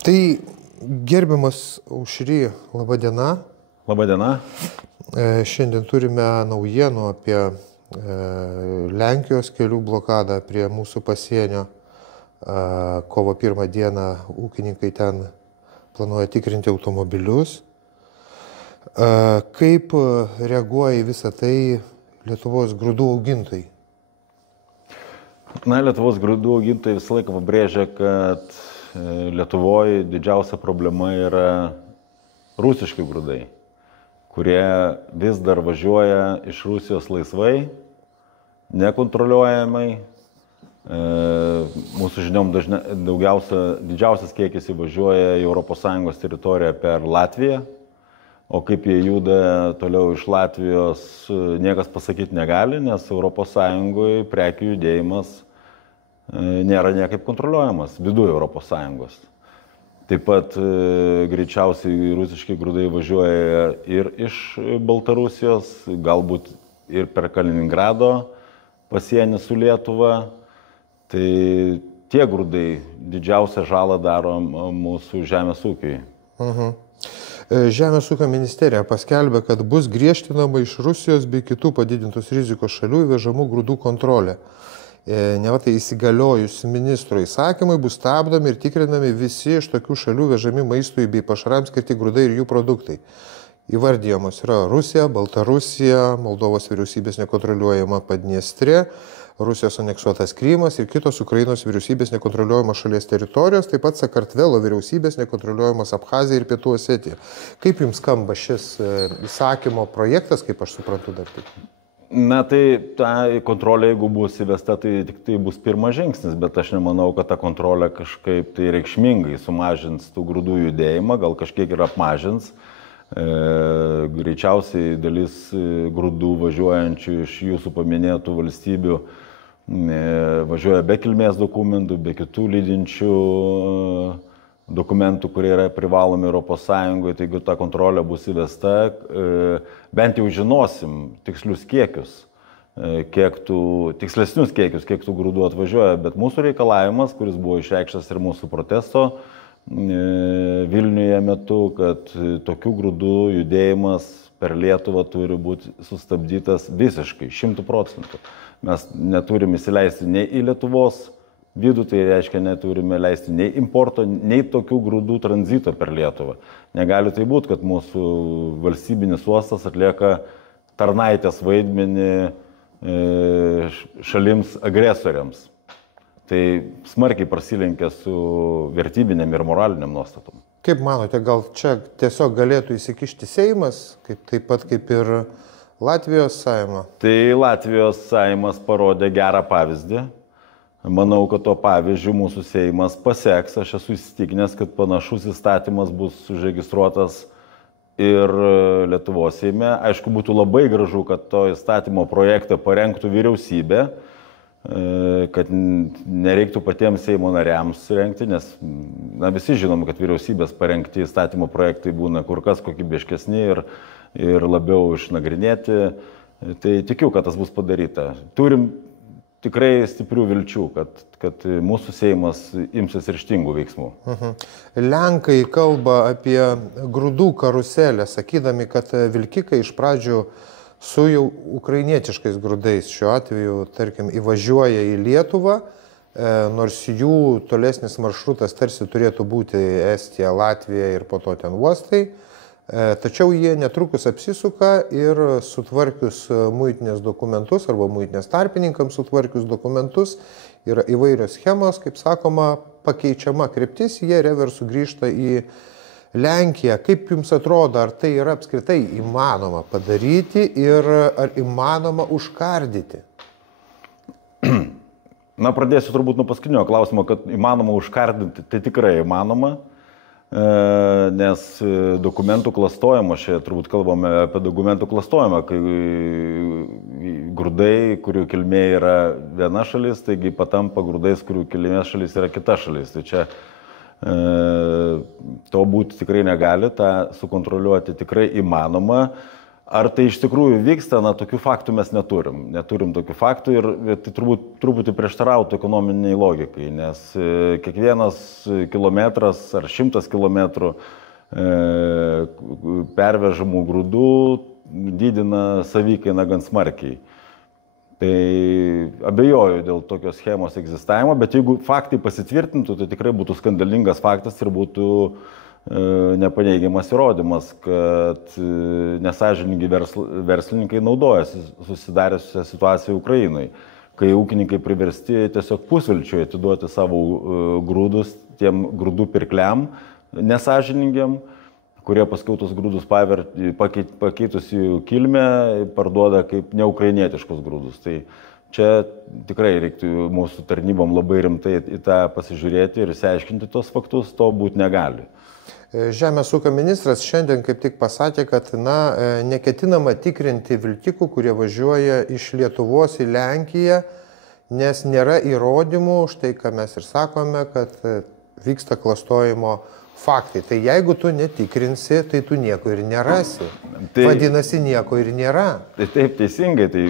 Tai gerbiamas Aušry, laba diena. Labą dieną. Šiandien turime naujienų apie Lenkijos kelių blokadą prie mūsų pasienio. Kovo 1 dieną ūkininkai ten planuoja tikrinti automobilius. Kaip reaguoja į visą tai Lietuvos grūdų augintojai? Lietuvos grūdų augintojai visą laiką pabrėžia, kad Lietuvoje didžiausia problema yra rusiški grūdai, kurie vis dar važiuoja iš Rusijos laisvai, nekontroliuojamai. Mūsų žiniom didžiausias kiekis įvažiuoja į ES teritoriją per Latviją, o kaip jie juda toliau iš Latvijos, niekas pasakyti negali, nes ES prekių judėjimas nėra niekaip kontroliuojamas viduje ES. Taip pat greičiausiai rusiški grūdai važiuoja ir iš Baltarusijos, galbūt ir per Kaliningrado pasienį su Lietuva. Tai tie grūdai didžiausią žalą daro mūsų žemės ūkiui. Žemės ūkio ministerija paskelbė, kad bus griežtinama iš Rusijos bei kitų padidintos rizikos šalių įvežamų grūdų kontrolė. Neva tai įsigaliojus ministro įsakymai bus stabdomi ir tikrinami visi iš tokių šalių vežami maistui bei pašarams skirti grūdai ir jų produktai. Įvardyjamos yra Rusija, Baltarusija, Moldovos vyriausybės nekontroliuojama Padniestrė, Rusijos aneksuotas Krymas ir kitos Ukrainos vyriausybės nekontroliuojamos šalies teritorijos, taip pat Sakartvelo vyriausybės nekontroliuojamos Abchazija ir Pietų Osetija. Kaip jums skamba šis įsakymo projektas, kaip aš suprantu dar tik? Tai ta kontrolė, jeigu bus įvesta, tai tik tai bus pirmas žingsnis, bet aš nemanau, kad ta kontrolė kažkaip tai reikšmingai sumažins tų grūdų judėjimą, gal kažkiek ir apmažins. Greičiausiai dalis grūdų važiuojančių iš jūsų paminėtų valstybių važiuoja be kilmės dokumentų, be kitų lydinčių dokumentų, kurie yra privalomi ES, tai jeigu ta kontrolė bus įvesta, bent jau žinosim tikslius kiekius, tikslesnius kiekius, kiek tų grūdų atvažiuoja, bet mūsų reikalavimas, kuris buvo išreikštas ir mūsų protesto Vilniuje metu, kad tokių grūdų judėjimas per Lietuvą turi būti sustabdytas visiškai, 100%. Mes neturim įsileisti nei į Lietuvos vidų, tai reiškia, neturime leisti nei importo, nei tokių grūdų tranzito per Lietuvą. Negali tai būti, kad mūsų valstybinis uostas atlieka tarnaitės vaidmenį šalims agresoriams. Tai smarkiai prasilenkia su vertybinėm ir moraliniam nuostatom. Kaip manote, gal čia tiesiog galėtų įsikišti Seimas, taip pat kaip ir Latvijos Saeima? Tai Latvijos Seimas parodė gerą pavyzdį. Manau, kad to pavyzdžių mūsų Seimas paseks. Aš esu įsitikinęs, kad panašus įstatymas bus užregistruotas ir Lietuvos Seime. Aišku, būtų labai gražu, kad to įstatymo projektą parengtų vyriausybė, kad nereiktų patiems Seimo nariams rengti, nes visi žinom, kad vyriausybės parengti įstatymo projektai būna kur kas kokybiškesni ir labiau išnagrinėti. Tai tikiu, kad tas bus padaryta. Turim tikrai stiprių vilčių, kad mūsų Seimas imsis ryžtingų veiksmų. Lenkai kalba apie grūdų karuselę, sakydami, kad vilkikai iš pradžių su jau ukrainietiškais grūdais šiuo atveju, tarkim, įvažiuoja į Lietuvą, nors jų tolesnis maršrutas tarsi turėtų būti Estija, Latvija ir po to ten uostai. Tačiau jie netrukus apsisuka ir sutvarkius muitinės dokumentus arba muitinės tarpininkams sutvarkius dokumentus yra įvairios schemos, kaip sakoma, pakeičiama kryptis, jie reversu grįžta į Lenkiją. Kaip jums atrodo, ar tai yra apskritai įmanoma padaryti ir ar įmanoma užkardyti? Pradėsiu turbūt nuo paskutinio klausimo, kad įmanoma užkardinti, tai tikrai įmanoma. Nes dokumentų klastojimo, čia turbūt kalbame apie dokumentų klastojimą, kai grūdai, kurių kilmė yra viena šalis, taigi patampa grūdais, kurių kilmės šalis yra kita šalis. Tai čia to būti tikrai negali, tą sukontroliuoti tikrai įmanoma. Ar tai iš tikrųjų vyksta, tokių faktų mes neturim. Neturim tokių faktų ir tai turbūt truputį prieštarautų ekonominiai logikai, nes kiekvienas kilometras ar 100 kilometrų pervežamų grūdų didina savikainą gan smarkiai. Tai abejoju dėl tokios schemos egzistavimo, bet jeigu faktai pasitvirtintų, tai tikrai būtų skandalingas faktas ir būtų nepaneigiamas įrodymas, kad nesąžiningi verslininkai naudojasi susidariusią situaciją Ukrainai, kai ūkininkai priversti tiesiog pusvilčiui atiduoti savo grūdus tiem grūdų pirkliam nesąžiningiam, kurie paskiau tus grūdus pakeitus į kilmę parduoda kaip neukrainietiškus grūdus. Tai čia tikrai reiktų mūsų tarnybom labai rimtai į tą pasižiūrėti ir išsiaiškinti tos faktus, to būti negali. Žemės ūkio ministras šiandien kaip tik pasakė, kad neketinama tikrinti vilkikų, kurie važiuoja iš Lietuvos į Lenkiją, nes nėra įrodymų už tai, ką mes ir sakome, kad vyksta klastojimo faktai. Tai jeigu tu netikrinsi, tai tu nieko ir nerasi. Vadinasi, nieko ir nėra. Taip, teisingai. Tai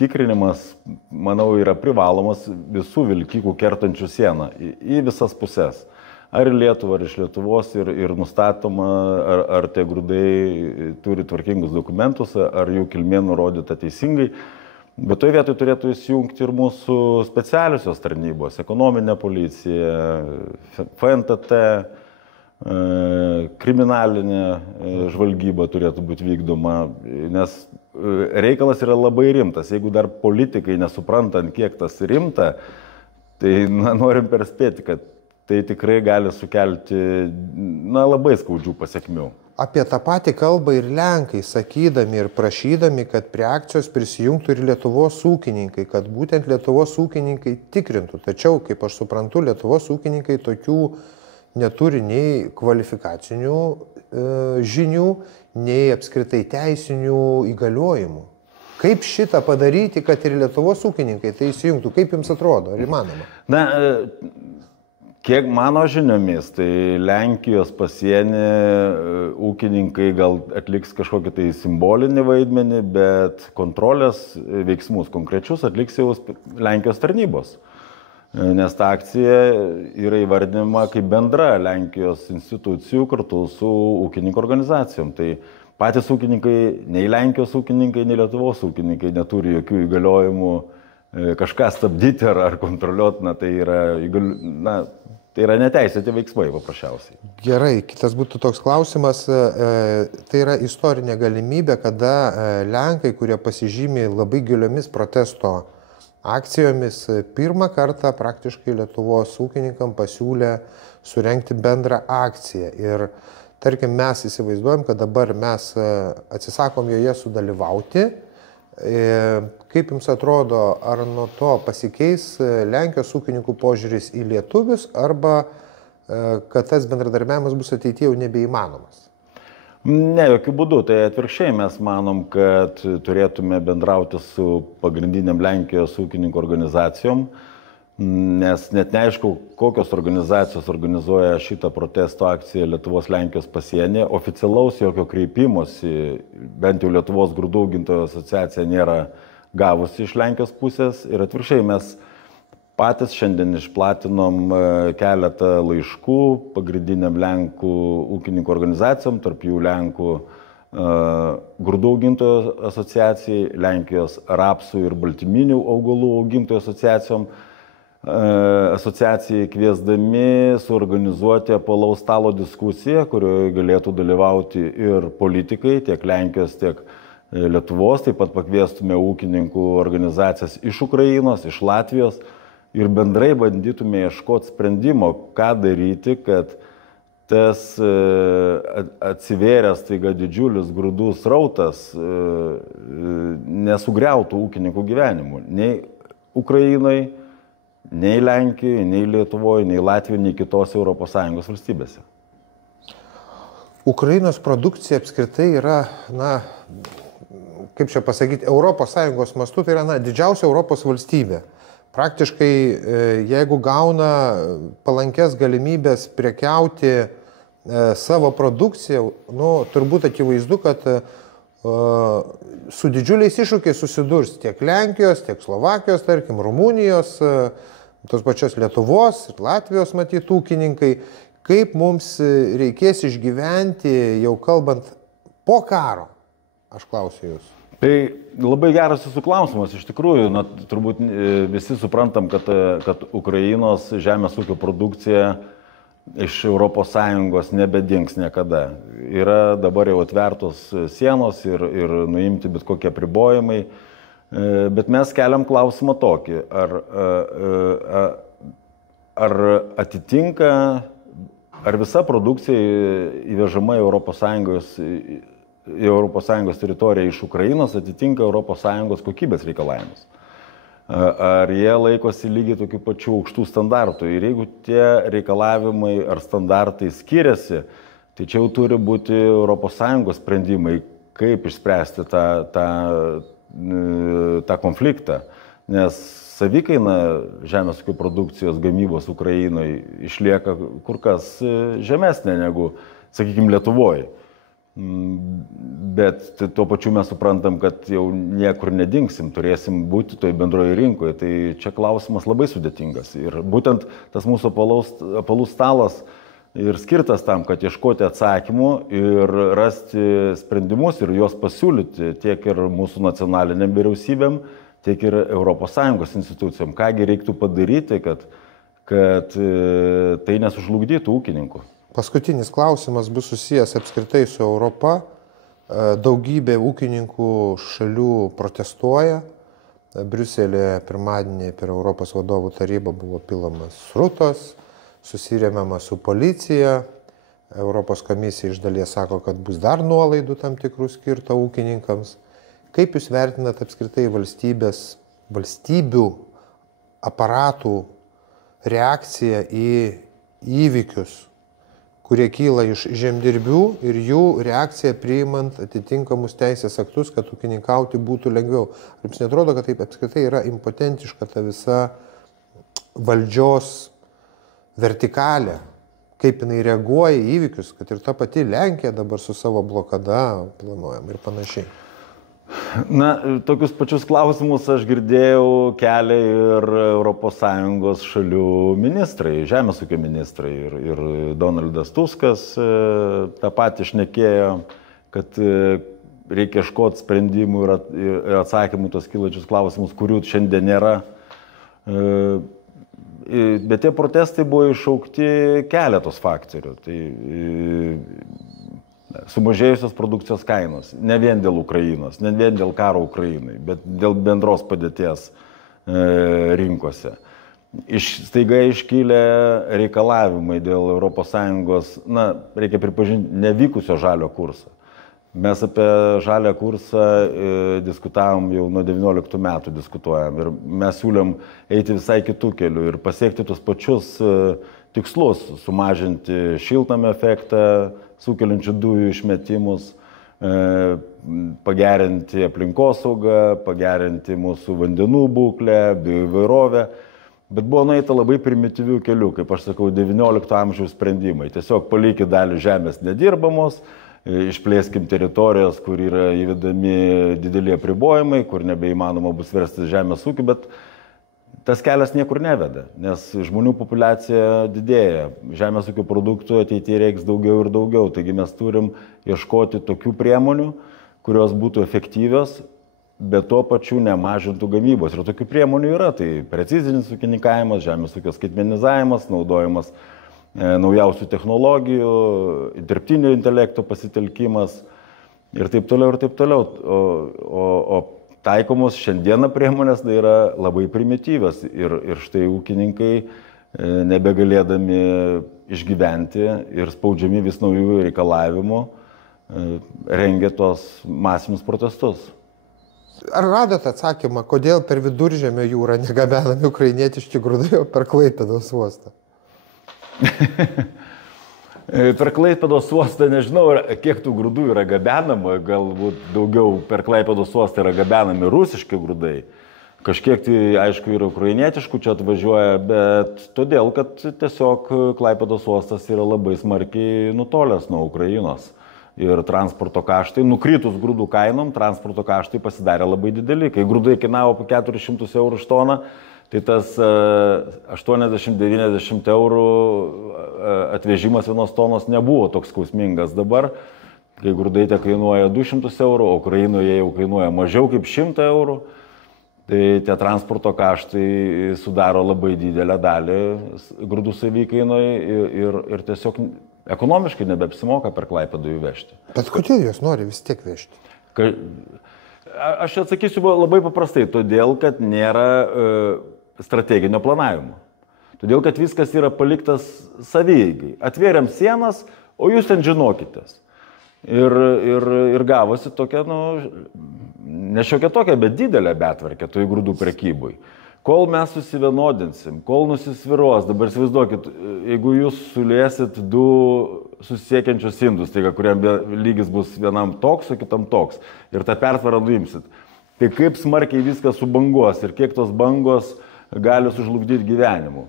tikrinimas, manau, yra privalomas visų vilkikų kertančių sieną į visas pusės. Ar į Lietuvą, ar iš Lietuvos ir nustatoma, ar tie grūdai turi tvarkingus dokumentus, ar jų kilmė nurodyta teisingai. Bet toje vietoje turėtų įsijungti ir mūsų specialiosios tarnybos, ekonominė policija, FNTT, kriminalinė žvalgyba turėtų būti vykdoma, nes reikalas yra labai rimtas. Jeigu dar politikai nesuprantant, kiek tas rimta, tai norim perspėti, kad tai tikrai gali sukelti labai skaudžių pasekmių. Apie tą patį kalbą ir Lenkai, sakydami ir prašydami, kad prie akcijos prisijungtų ir Lietuvos ūkininkai, kad būtent Lietuvos ūkininkai tikrintų. Tačiau, kaip aš suprantu, Lietuvos ūkininkai tokių neturi nei kvalifikacinių žinių, nei apskritai teisinių įgaliojimų. Kaip šitą padaryti, kad ir Lietuvos ūkininkai tai įsijungtų? Kaip jums atrodo? Ar įmanoma? Kiek mano žiniomis, tai Lenkijos pasienį ūkininkai gal atliks kažkokį tai simbolinį vaidmenį, bet kontrolės veiksmus konkrečius atliks jau Lenkijos tarnybos. Nes ta akcija yra įvardinama kaip bendra Lenkijos institucijų kartu su ūkininkų organizacijom. Tai patys ūkininkai, nei Lenkijos ūkininkai, nei Lietuvos ūkininkai neturi jokių įgaliojimų kažką stabdyti ar kontroliuoti. Tai yra neteisėti veiksmai paprasčiausiai. Gerai, kitas būtų toks klausimas. Tai yra istorinė galimybė, kada Lenkai, kurie pasižymė labai giliomis protesto akcijomis, pirmą kartą praktiškai Lietuvos ūkininkam pasiūlė surengti bendrą akciją. Ir tarkim, mes įsivaizduojam, kad dabar mes atsisakom joje sudalyvauti. Kaip jums atrodo, ar nuo to pasikeis Lenkijos ūkininkų požiūris į lietuvius, arba kad tas bendradarbiavimas bus ateityje jau nebeįmanomas? Ne, jokių būdų. Tai atvirkščiai mes manom, kad turėtume bendrauti su pagrindiniam Lenkijos ūkininkų organizacijom, nes net neaišku, kokios organizacijos organizuoja šitą protesto akciją Lietuvos Lenkijos pasienyje. Oficialaus jokio kreipimosi, bent jau Lietuvos grūdų augintojų asociacija nėra gavusi iš Lenkijos pusės. Ir atvirkščiai mes patys šiandien išplatinom keletą laiškų pagrindiniam Lenkų ūkininkų organizacijom, tarp jų Lenkų grūdų augintojų asociacijai, Lenkijos rapsų ir baltyminių augalų augintojų asociacijai, kviesdami suorganizuoti apvalaus stalo diskusiją, kurioje galėtų dalyvauti ir politikai, tiek Lenkijos, tiek Lietuvos. Taip pat pakviestume ūkininkų organizacijas iš Ukrainos, iš Latvijos ir bendrai bandytume ieškoti sprendimo, ką daryti, kad tas atsivėręs taiga didžiulis grūdų srautas nesugriautų ūkininkų gyvenimų. Nei Ukrainai, nei Lenkijoje, nei Lietuvoje, nei Latvijoje, nei kitose ES valstybėse. Ukrainos produkcija apskritai yra, kaip čia pasakyti, ES mastu, tai yra didžiausia Europos valstybė. Praktiškai, jeigu gauna palankės galimybės prekiauti savo produkciją, turbūt akivaizdu, kad su didžiuliais iššūkiais susidurs tiek Lenkijos, tiek Slovakijos, tarkim, Rumunijos, tos pačios Lietuvos ir Latvijos matyt ūkininkai. Kaip mums reikės išgyventi, jau kalbant po karo? Aš klausiu jūs. Tai labai geras jūsų klausimas. Iš tikrųjų, turbūt visi suprantam, kad Ukrainos žemės ūkio produkcija iš ES nebedings niekada. Yra dabar jau atvertos sienos ir nuimti bet kokie apribojimai. Bet mes keliam klausimą tokį, ar atitinka, ar visa produkcija įvežama į ES teritoriją iš Ukrainos atitinka ES kokybės reikalavimus. Ar jie laikosi lygiai tokių pačių aukštų standartų. Ir jeigu tie reikalavimai ar standartai skiriasi, tai čia jau turi būti ES sprendimai, kaip išspręsti tą konfliktą. Nes savikaina žemės ūkio produkcijos gamybos Ukrainoje išlieka kur kas žemesnė negu, sakykime, Lietuvoje. Bet tuo pačiu mes suprantam, kad jau niekur nedingsim, turėsim būti toj bendroje rinkoje. Tai čia klausimas labai sudėtingas. Ir būtent tas mūsų apvalus stalas ir skirtas tam, kad ieškoti atsakymų ir rasti sprendimus ir juos pasiūlyti tiek ir mūsų nacionaliniam vyriausybėm, tiek ir ES institucijom. Kągi reiktų padaryti, kad tai nesužlugdytų ūkininkų. Paskutinis klausimas bus susijęs apskritai su Europa. Daugybė ūkininkų šalių protestuoja. Briuselėje pirmadienį per Europos vadovų tarybą buvo pilamas srutos, susiremiama su policija. Europos komisija iš dalies sako, kad bus dar nuolaidų tam tikrų skirta ūkininkams. Kaip jūs vertinat apskritai valstybių aparatų reakciją į įvykius, kurie kyla iš žemdirbių ir jų reakcija priimant atitinkamus teisės aktus, kad ūkininkauti būtų lengviau? Ar jums netrodo, kad taip apskritai yra impotentiška ta visa valdžios vertikalė, kaip jinai reaguoja į įvykius, kad ir ta pati Lenkija dabar su savo blokada planuojam ir panašiai? Tokius pačius klausimus aš girdėjau kelia ir ES šalių ministrai, žemės ūkio ministrai. Ir Donaldas Tuskas tą patį šnekėjo, kad reikia ieškoti sprendimų ir atsakymų tos kylančius klausimus, kurių šiandien nėra. Bet tie protestai buvo iššaukti keletos faktorių. Tai sumažėjusios produkcijos kainos, ne vien dėl Ukrainos, ne vien dėl karo Ukrainai, bet dėl bendros padėties rinkose. Staiga iškylė reikalavimai dėl ES, reikia pripažinti, nevykusio žalio kursą. Mes apie žalę kursą diskutavom jau nuo 19 metų diskutuojam ir mes siūlėm eiti visai kitų kelių ir pasiekti tus pačius tikslus, sumažinti šiltnamio efektą, sukeliančių dujų išmetimus, pagerinti aplinkosaugą, pagerinti mūsų vandenų būklę, bioįvairovę. Bet buvo nueita labai primityvių kelių, kaip aš sakau, 19 amžiaus sprendimai. Tiesiog palikit dalį žemės nedirbamos, išplėskim teritorijas, kur yra įvedami dideli apribojimai, kur nebeįmanoma bus versti žemės ūkį, bet tas kelias niekur neveda, nes žmonių populiacija didėja, žemės ūkio produktų ateityje reiks daugiau ir daugiau, taigi mes turim ieškoti tokių priemonių, kurios būtų efektyvios, bet tuo pačiu nemažintų gamybos. Ir tokių priemonių yra, tai precizinis ūkininkavimas, žemės ūkio skaitmenizavimas, naudojimas naujausių technologijų, dirbtinio intelekto pasitelkimas ir taip toliau ir taip toliau. O taikomos šiandieną priemonės tai yra labai primityvios ir štai ūkininkai nebegalėdami išgyventi ir spaudžiami vis naujų reikalavimų rengia tos masinius protestus. Ar radote atsakymą, kodėl per Viduržemio jūrą negabenami ukrainietiški grūdai, o per Klaipėdos uostą? Per Klaipėdos uostą nežinau, kiek tų grūdų yra gabenama, galbūt daugiau per Klaipėdos uostą yra gabenami rusiški grūdai. Kažkiek tai, aišku, yra ukrainietiškų čia atvažiuoja, bet todėl, kad tiesiog Klaipėdos uostas yra labai smarkiai nutolęs nuo Ukrainos. ir transporto kaštai, nukritus grūdų kainom, transporto kaštai pasidarė labai dideli. Kai grūdai kainavo po 400 eurų už toną, tai tas 80-90 eurų atvežimas vienos tonos nebuvo toks skausmingas. Dabar, kai grūdai te kainuoja 200 eurų, o Ukrainoje jau kainuoja mažiau kaip 100 eurų, tai tie transporto kaštai sudaro labai didelę dalį grūdų savikainoje ir tiesiog ekonomiškai nebeapsimoka per Klaipėdą jų vežti. Bet kodėl jos nori vis tiek vežti? Aš atsakysiu labai paprastai, todėl, kad nėra strateginio planavimo. Todėl, kad viskas yra paliktas savieigai. Atvėrėm sienas, o jūs ten žinokitės. Ir gavosi tokia, ne šiokia tokia, bet didelė betvarkė toj grūdų prekybui. Kol mes susivienodinsim, kol nusisviruos, dabar įsivaizduokit, jeigu jūs suliesit du susisiekiančius indus, tai kuriam lygis bus vienam toks, o kitam toks, ir tą pertvarą nuimsit, tai kaip smarkiai viskas subanguos ir kiek tos bangos gali sužlugdyti gyvenimu.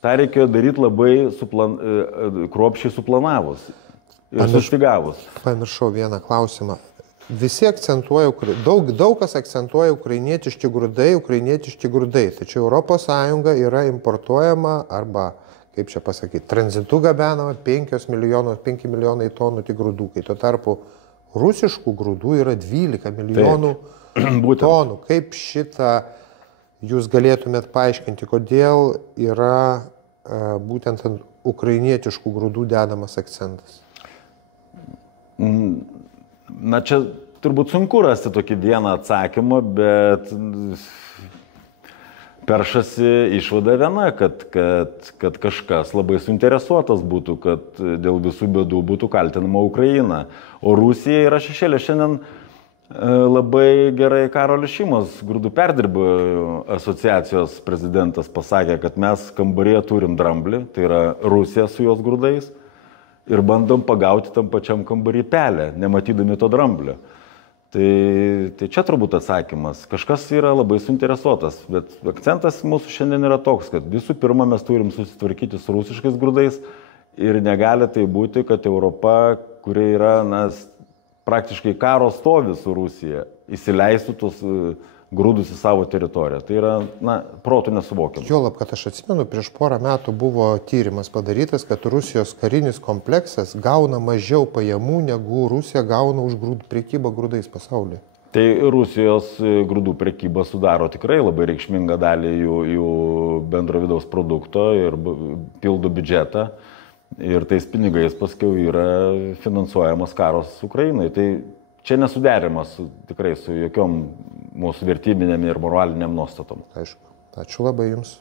Ta reikėjo daryti labai kruopščiai suplanavus ir sustigavus. Pamiršau vieną klausimą. Visi akcentuoja, daug kas akcentuoja ukrainietiški grūdai, tačiau ES yra importuojama arba, kaip čia pasakyti, tranzitu gabenama 5 milijonai tonų tik grūdų, kai tuo tarpu rusiškų grūdų yra 12 milijonų tonų. Kaip šitą jūs galėtumėt paaiškinti, kodėl yra būtent ant ukrainietiškų grūdų dedamas akcentas? Na, čia turbūt sunku rasti tokį vieną atsakymą, bet peršasi išvada viena, kad kažkas labai suinteresuotas būtų, kad dėl visų bėdų būtų kaltinama Ukraina. O Rusija yra šešėlė. Šiandien labai gerai Karolis Šimas, grūdų perdirbėjų asociacijos prezidentas, pasakė, kad mes kambaryje turim dramblį, tai yra Rusija su jos grūdais, ir bandom pagauti tam pačiam kambarį pelę, nematydami to dramblio. Tai čia turbūt atsakymas. Kažkas yra labai suinteresuotas, bet akcentas mūsų šiandien yra toks, kad visų pirma mes turim susitvarkyti su rusiškais grūdais ir negali tai būti, kad Europa, kuri yra praktiškai karo stovi su Rusija, įsileistų tos grūdus į savo teritoriją. Tai yra, protų nesuvokiama. Juolab, kad aš atsimenu, prieš porą metų buvo tyrimas padarytas, kad Rusijos karinis kompleksas gauna mažiau pajamų, negu Rusija gauna už prekybą grūdais pasaulyje. Tai Rusijos grūdų prekyba sudaro tikrai labai reikšmingą dalį jų bendro vidaus produkto ir pildo biudžetą. Ir tais pinigais paskiau yra finansuojamas karas Ukrainai. Tai čia nesuderimas tikrai su jokiom mūsų vertybinėm ir moraliniam nuostatom. Aišku. Ačiū labai Jums.